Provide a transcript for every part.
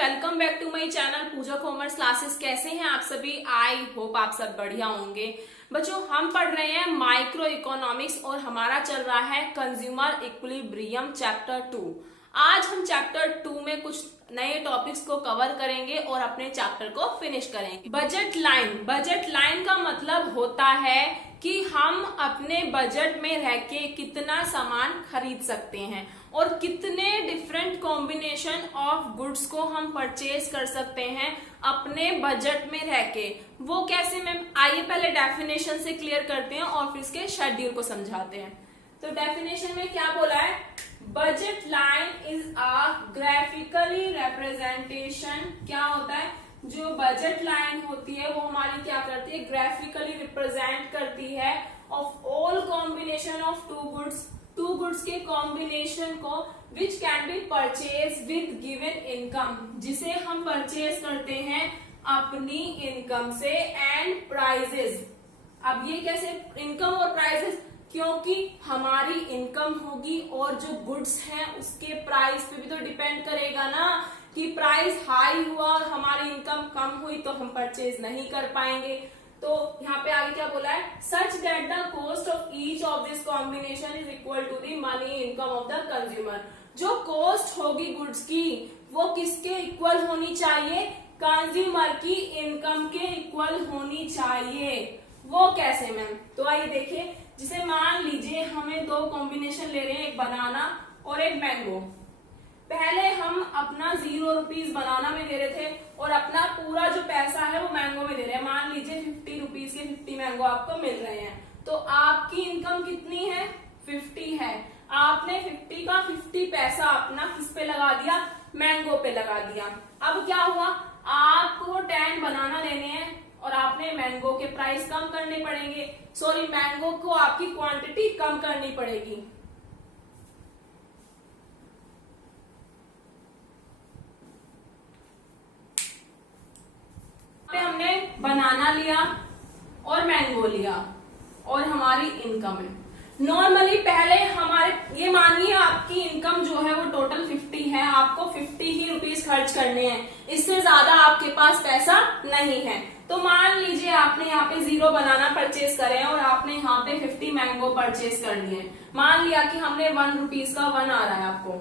Welcome back to my channel Pooja commerce classes. कैसे हैं आप सभी? आई होप आप सब बढ़िया होंगे। बच्चों, हम पढ़ रहे हैं माइक्रो इकोनॉमिक्स और हमारा चल रहा है कंज्यूमर इक्विलिब्रियम चैप्टर 2। आज हम चैप्टर 2 में कुछ नए टॉपिक्स को कवर करेंगे और अपने चैप्टर को फिनिश करेंगे। बजट लाइन का मतलब होता है कि हम अपने बजट में रह के कितना सामान खरीद सकते हैं और कितने डिफरेंट कॉम्बिनेशन ऑफ गुड्स को हम परचेज कर सकते हैं अपने बजट में रह के। वो कैसे मैम? आइए पहले डेफिनेशन से क्लियर करते हैं और फिर इसके शेड्यूल को समझाते हैं। तो डेफिनेशन में क्या बोला है? Budget line is a graphically representation. क्या होता है? जो बजट लाइन होती है वो हमारी क्या करती है? ग्राफिकली रिप्रेजेंट करती है of all combination of two goods के कॉम्बिनेशन को which can be purchase with given income, जिसे हम परचेज करते हैं अपनी इनकम से, एंड प्राइजेस। अब ये कैसे इनकम और प्राइजेस? क्योंकि हमारी इनकम होगी और जो गुड्स हैं उसके प्राइस पे भी तो डिपेंड करेगा ना, कि प्राइस हाई हुआ और हमारी इनकम कम हुई तो हम परचेज नहीं कर पाएंगे। तो यहाँ पे आगे क्या बोला है? Such that the cost of each of this combination is equal to the money income of the consumer. जो कॉस्ट होगी गुड्स की वो किसके इक्वल होनी चाहिए? कंज्यूमर की इनकम के इक्वल होनी चाहिए। वो कैसे मैम? तो आइए देखिए। जिसे मान लीजिए हमें दो कॉम्बिनेशन ले रहे हैं, एक बनाना और एक मैंगो। पहले हम अपना 0 रुपीज बनाना में दे रहे थे और अपना पूरा जो पैसा है वो मैंगो में दे रहे हैं। मान लीजिए 50 रुपीज के 50 मैंगो आपको मिल रहे हैं। तो आपकी इनकम कितनी है? 50 है। आपने 50 का 50 पैसा अपना किस पे लगा दिया? मैंगो पे लगा दिया। अब क्या हुआ? आपको 10 बनाना लेने हैं और आपने मैंगो के प्राइस कम करने पड़ेंगे। सॉरी, मैंगो को आपकी क्वांटिटी कम करनी पड़ेगी। हमने बनाना लिया और मैंगो लिया और हमारी इनकम है। नॉर्मली पहले हमारे, ये मानिए आपकी इनकम जो है वो टोटल 50 है, आपको 50 ही रुपीज खर्च करने हैं, इससे ज्यादा आपके पास पैसा नहीं है। तो मान लीजिए आपने यहाँ पे 0 बनाना परचेज करे हैं और आपने यहाँ पे 50 मैंगो परचेज कर लिए। मान लिया कि हमने 1 रुपीज का 1 आ रहा है आपको,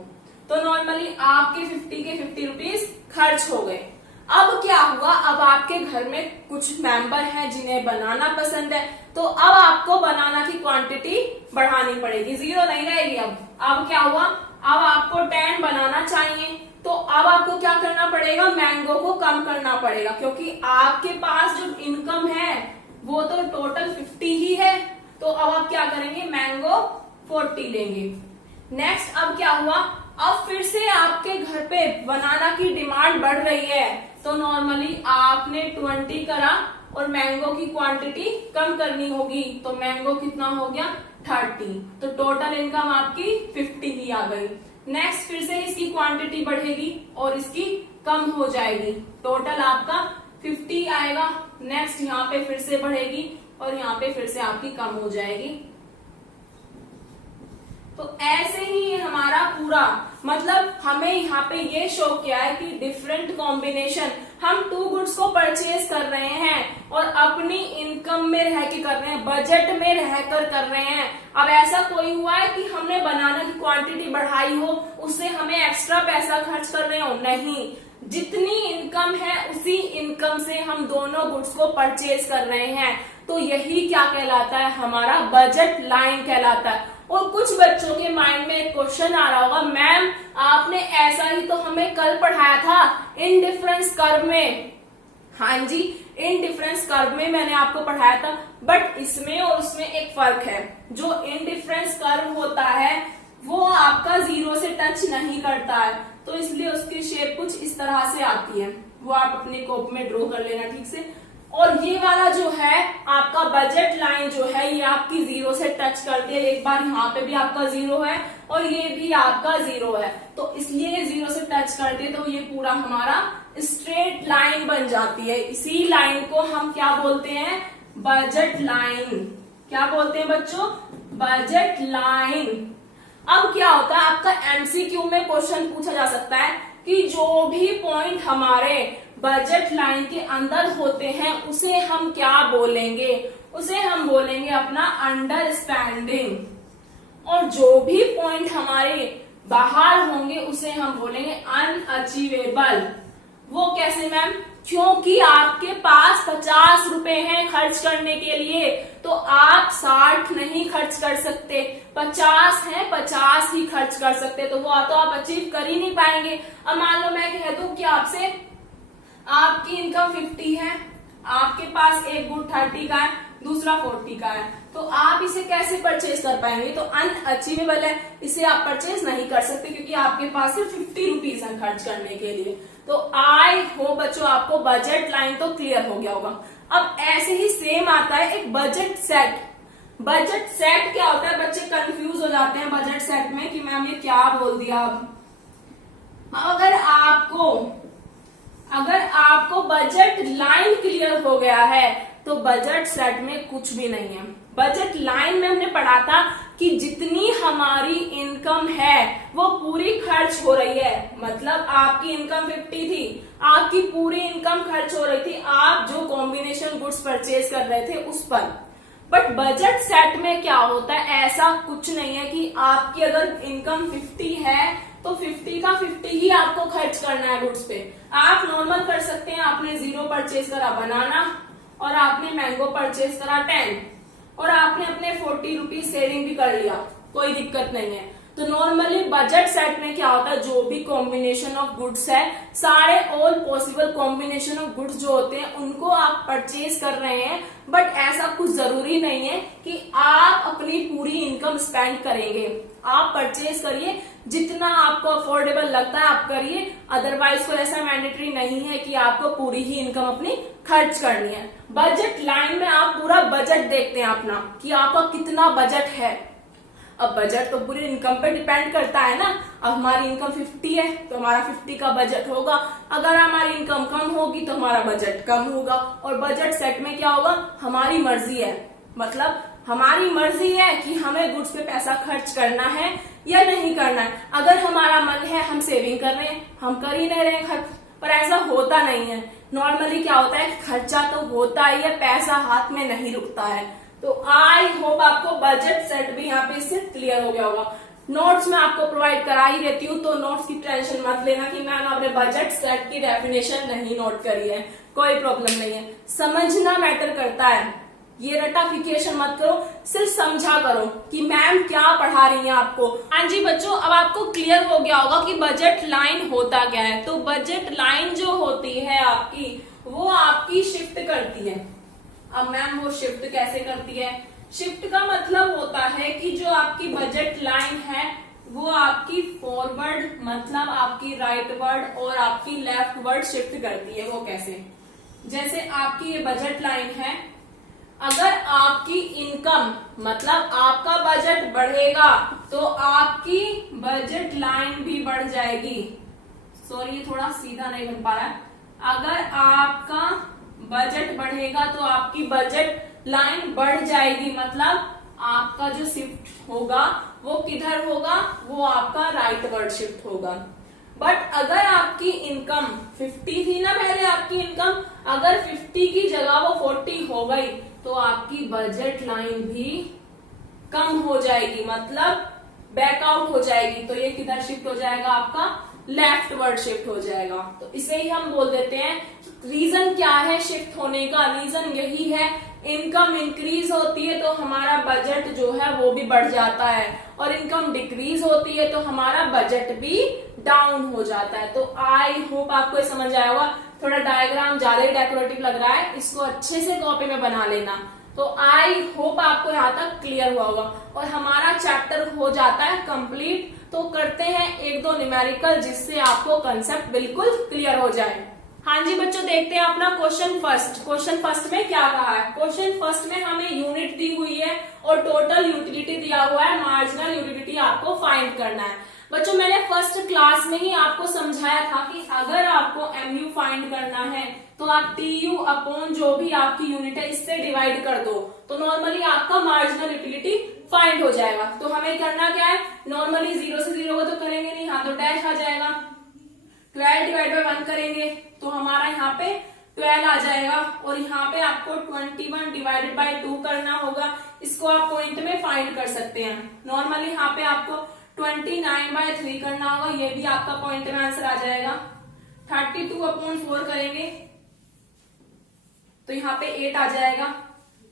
तो नॉर्मली आपके 50 के 50 रुपीज खर्च हो गए। अब क्या हुआ? अब आपके घर में कुछ मेंबर हैं जिन्हें बनाना पसंद है, तो अब आपको बनाना की क्वांटिटी बढ़ानी पड़ेगी, 0 नहीं रहेगी। अब क्या हुआ? अब आपको 10 बनाना चाहिए, तो अब आपको क्या करना पड़ेगा? मैंगो को कम करना पड़ेगा, क्योंकि आपके पास जो इनकम है वो तो टोटल 50 ही है। तो अब आप क्या करेंगे? मैंगो 40 लेंगे। नेक्स्ट अब क्या हुआ? अब फिर से आपके घर पे बनाना की डिमांड बढ़ रही है, तो नॉर्मली आपने 20 करा और मैंगो की क्वांटिटी कम करनी होगी, तो मैंगो कितना हो गया? 30। तो टोटल इनकम आपकी 50 ही आ गई। नेक्स्ट फिर से इसकी क्वांटिटी बढ़ेगी और इसकी कम हो जाएगी, टोटल आपका 50 आएगा। नेक्स्ट यहाँ पे फिर से बढ़ेगी और यहाँ पे फिर से आपकी कम हो जाएगी। तो ऐसे ही ये हमारा पूरा, मतलब हमें यहाँ पे ये शो किया है कि डिफरेंट कॉम्बिनेशन, हम 2 गुड्स को परचेज कर रहे हैं और अपनी इनकम में रह के कर रहे हैं, बजट में रहकर कर रहे हैं। अब ऐसा कोई हुआ है कि हमने बनाना की क्वांटिटी बढ़ाई हो, उससे हमें एक्स्ट्रा पैसा खर्च कर रहे हो? नहीं, जितनी इनकम है उसी इनकम से हम दोनों गुड्स को परचेज कर रहे हैं। तो यही क्या कहलाता है? हमारा बजट लाइन कहलाता है। और कुछ बच्चों के माइंड में एक क्वेश्चन आ रहा होगा, मैम आपने ऐसा ही तो हमें कल पढ़ाया था इनडिफरेंस कर्व में। हाँ जी, इनडिफरेंस कर्व में मैंने आपको पढ़ाया था, बट इसमें और उसमें एक फर्क है। जो इनडिफरेंस कर्व होता है वो आपका 0 से टच नहीं करता है, तो इसलिए उसकी शेप कुछ इस तरह से आती है। वो आप अपने कॉपी में ड्रॉ कर लेना ठीक से। और ये वाला जो है आपका बजट लाइन जो है ये आपकी 0 से टच करती है। एक बार यहाँ पे भी आपका 0 है और ये भी आपका 0 है, तो इसलिए ये 0 से टच करती है, तो ये पूरा हमारा स्ट्रेट लाइन बन जाती है। इसी लाइन को हम क्या बोलते हैं? Budget line. क्या बोलते हैं बच्चों? Budget line. अब क्या होता है? आपका एमसीक्यू में क्वेश्चन पूछा जा सकता है कि जो भी पॉइंट हमारे बजट लाइन के अंदर होते हैं उसे हम क्या बोलेंगे, उसे हम बोलेंगे अपना अंडर स्पेंडिंग, और जो भी पॉइंट हमारे बाहर होंगे उसे हम बोलेंगे अनअचीवेबल। वो कैसे मैम? क्योंकि आपके पास 50 रुपए हैं खर्च करने के लिए, तो आप 60 नहीं खर्च कर सकते, 50 है 50 ही खर्च कर सकते, तो वो तो आप अचीव कर ही नहीं पाएंगे। अब मान लो मैं कह दूं कि आपसे आपकी इनकम 50 है, आपके पास एक गुड 30 का है, दूसरा 40 का है, तो आप इसे कैसे परचेज कर पाएंगे? तो अनअचीवेबल है, इसे आप परचेज नहीं कर सकते क्योंकि आपके पास सिर्फ 50 रुपीज है खर्च करने के लिए। तो आई होप बच्चों आपको बजट लाइन तो क्लियर हो गया होगा। अब ऐसे ही सेम आता है एक बजट सेट। बजट सेट क्या होता है? बच्चे कंफ्यूज हो जाते हैं बजट सेट में कि मैम ये क्या बोल दिया। अब अगर आपको बजट लाइन क्लियर हो गया है तो बजट सेट में कुछ भी नहीं है। बजट लाइन में हमने पढ़ा था कि जितनी हमारी इनकम है वो पूरी खर्च हो रही है, मतलब आपकी इनकम 50 थी, आपकी पूरी इनकम खर्च हो रही थी आप जो कॉम्बिनेशन गुड्स परचेज कर रहे थे उस पर। बट बजट सेट में क्या होता है? ऐसा कुछ नहीं है कि आपकी अगर इनकम 50 है तो 50 का 50 ही आपको खर्च करना है गुड्स पे। आप नॉर्मल कर सकते हैं, आपने 0 परचेज करा बनाना और आपने मैंगो परचेज करा 10 और आपने अपने 40 रुपीज सेविंग भी कर लिया, कोई दिक्कत नहीं है। तो नॉर्मली बजट सेट में क्या होता है? जो भी कॉम्बिनेशन ऑफ गुड्स है, सारे all possible combination of goods जो होते हैं उनको आप परचेज कर रहे हैं, बट ऐसा कुछ जरूरी नहीं है कि आप अपनी पूरी इनकम स्पेंड करेंगे। आप परचेज करिए, जितना आपको अफोर्डेबल लगता है आप करिए, अदरवाइज कोई ऐसा मैंडेटरी नहीं है कि आपको पूरी ही इनकम अपनी खर्च करनी है। बजट लाइन में आप पूरा बजट देखते हैं अपना कि आपका कितना बजट है। अब बजट तो पूरी इनकम पे डिपेंड करता है ना। अब हमारी इनकम 50 है तो हमारा 50 का बजट होगा, अगर हमारी इनकम कम होगी तो हमारा बजट कम होगा। और बजट सेट में क्या होगा? हमारी मर्जी है, मतलब हमारी मर्जी है कि हमें गुड्स पे पैसा खर्च करना है या नहीं करना है। अगर हमारा मन है हम सेविंग कर रहे हैं, हम कर ही नहीं रहे हैं खर्च, पर ऐसा होता नहीं है। नॉर्मली क्या होता है? खर्चा तो होता ही है, पैसा हाथ में नहीं रुकता है। तो आई होप आपको बजट सेट भी यहाँ पे इससे क्लियर हो गया होगा। नोट्स में आपको प्रोवाइड करा ही देती हूँ, तो नोट्स की टेंशन मत लेना कि मैम आपने बजट सेट की डेफिनेशन नहीं नोट करी है, कोई प्रॉब्लम नहीं है। समझना मैटर करता है, ये रटाफिकेशन मत करो, सिर्फ समझा करो कि मैम क्या पढ़ा रही है आपको। हाँ जी बच्चों, अब आपको क्लियर हो गया होगा कि बजट लाइन होता क्या है। तो बजट लाइन जो होती है आपकी, वो आपकी शिफ्ट करती है। अब मैम वो शिफ्ट कैसे करती है? शिफ्ट का मतलब होता है कि जो आपकी बजट लाइन है वो आपकी फॉरवर्ड, मतलब आपकी राइट वर्ड और आपकी लेफ्ट वर्ड शिफ्ट करती है। वो कैसे? जैसे आपकी ये बजट लाइन है, अगर आपकी इनकम मतलब आपका बजट बढ़ेगा तो आपकी बजट लाइन भी बढ़ जाएगी। सॉरी ये थोड़ा सीधा नहीं बन पा रहा है। अगर आपका बजट बढ़ेगा तो आपकी बजट लाइन बढ़ जाएगी, मतलब आपका जो शिफ्ट होगा वो किधर होगा? वो आपका राइट वर्ड शिफ्ट होगा। बट अगर आपकी इनकम 50 थी ना पहले आपकी इनकम, अगर 50 की जगह वो 40 हो गई तो आपकी बजट लाइन भी कम हो जाएगी, मतलब बैकआउट हो जाएगी। तो ये किधर शिफ्ट हो जाएगा? आपका लेफ्ट वर्ड शिफ्ट हो जाएगा। तो इसे ही हम बोल देते हैं। रीजन क्या है शिफ्ट होने का? रीजन यही है, इनकम इंक्रीज होती है तो हमारा बजट जो है वो भी बढ़ जाता है, और इनकम डिक्रीज होती है तो हमारा बजट भी डाउन हो जाता है। तो आई होप आपको ये समझ आया होगा। थोड़ा डायग्राम ज्यादा ही डेकोरेटिव लग रहा है, इसको अच्छे से कॉपी में बना लेना। तो आई होप आपको यहाँ तक क्लियर हुआ होगा और हमारा चैप्टर हो जाता है कंप्लीट। तो करते हैं 1-2 न्यूमेरिकल जिससे आपको कंसेप्ट बिल्कुल क्लियर हो जाए। हाँ जी बच्चों, देखते हैं अपना क्वेश्चन फर्स्ट। क्वेश्चन फर्स्ट में क्या कहा है? क्वेश्चन फर्स्ट में हमें यूनिट दी हुई है और टोटल यूटिलिटी दिया हुआ है, मार्जिनल यूटिलिटी आपको फाइंड करना है। बच्चों मैंने फर्स्ट क्लास में ही आपको समझाया था कि अगर आपको एमयू फाइंड करना है तो आप टीयू अपॉन जो भी आपकी यूनिट है इससे डिवाइड कर दो, तो नॉर्मली आपका मार्जिनल यूटिलिटी फाइंड हो जाएगा। तो हमें करना क्या है? नॉर्मली 0 से 0 को तो करेंगे नहीं, हाँ तो डैश आ जाएगा। 12 डिवाइड बाय 1 करेंगे तो हमारा यहाँ पे 12 आ जाएगा, और यहाँ पे आपको 21 डिवाइडेड बाय 2 करना होगा। इसको आप पॉइंट में फाइंड कर सकते हैं। नॉर्मली यहाँ पे आपको 29/3 करना होगा, ये भी आपका पॉइंट में आंसर आ जाएगा। 32/4 करेंगे तो यहाँ पे 8 आ जाएगा,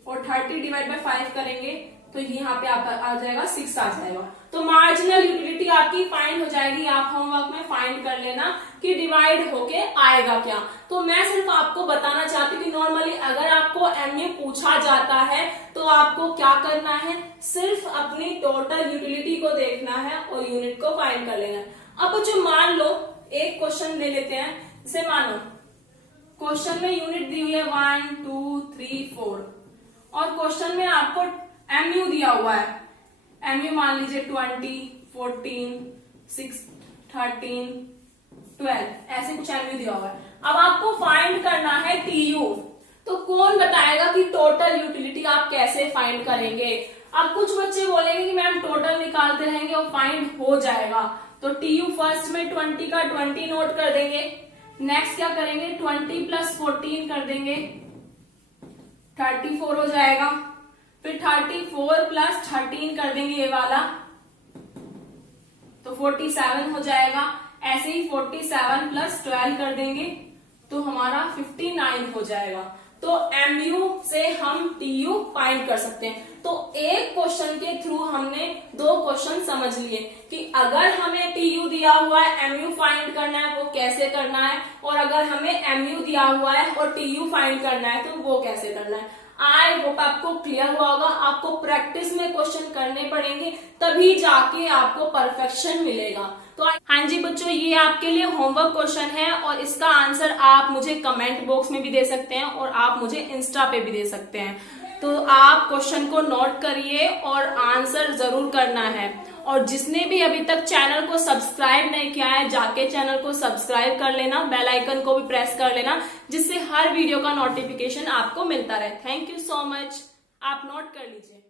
और 30 डिवाइड बाय 5 करेंगे तो यहाँ पे आपका आ जाएगा 6 आ जाएगा। तो मार्जिनल यूटिलिटी आपकी फाइंड हो जाएगी। आप होमवर्क में फाइंड कर लेना कि डिवाइड होके आएगा क्या। तो मैं सिर्फ आपको बताना चाहती हूँ कि नॉर्मली अगर आपको एमयू पूछा जाता है तो आपको क्या करना है, सिर्फ अपनी टोटल यूटिलिटी को देखना है और यूनिट को फाइंड कर लेना है। अब जो मान लो एक क्वेश्चन ले लेते हैं, जैसे मानो क्वेश्चन में यूनिट दी हुई है 1 2 3 4, और क्वेश्चन में आपको एमयू दिया हुआ है। एमयू मान लीजिए 20, 14, 6, 13, 12, ऐसे कुछ एमयू दिया हुआ है। अब आपको फाइंड करना है टीयू। तो कौन बताएगा कि टोटल यूटिलिटी आप कैसे फाइंड करेंगे। अब कुछ बच्चे बोलेंगे कि मैम टोटल निकालते रहेंगे और फाइंड हो जाएगा। तो टीयू फर्स्ट में 20 का 20 नोट कर देंगे। नेक्स्ट क्या करेंगे, 20 + 14 कर देंगे, 34 हो जाएगा। फिर 34 + 13 कर देंगे ये वाला, तो 47 हो जाएगा। ऐसे ही 47 + 12 कर देंगे तो हमारा 59 हो जाएगा। तो एमयू से हम टीयू फाइंड कर सकते हैं। तो एक क्वेश्चन के थ्रू हमने 2 क्वेश्चन समझ लिए कि अगर हमें टीयू दिया हुआ है, एमयू फाइंड करना है वो कैसे करना है, और अगर हमें एमयू दिया हुआ है और टीयू फाइंड करना है तो वो कैसे करना है। आई होप आपको क्लियर हुआ होगा। आपको प्रैक्टिस में क्वेश्चन करने पड़ेंगे तभी जाके आपको परफेक्शन मिलेगा। तो हाँ जी बच्चों, ये आपके लिए होमवर्क क्वेश्चन है और इसका आंसर आप मुझे कमेंट बॉक्स में भी दे सकते हैं और आप मुझे इंस्टा पे भी दे सकते हैं। तो आप क्वेश्चन को नोट करिए और आंसर जरूर करना है। और जिसने भी अभी तक चैनल को सब्सक्राइब नहीं किया है जाके चैनल को सब्सक्राइब कर लेना, बेल आइकन को भी प्रेस कर लेना, जिससे हर वीडियो का नोटिफिकेशन आपको मिलता रहे। Thank you so much. आप नोट कर लीजिए।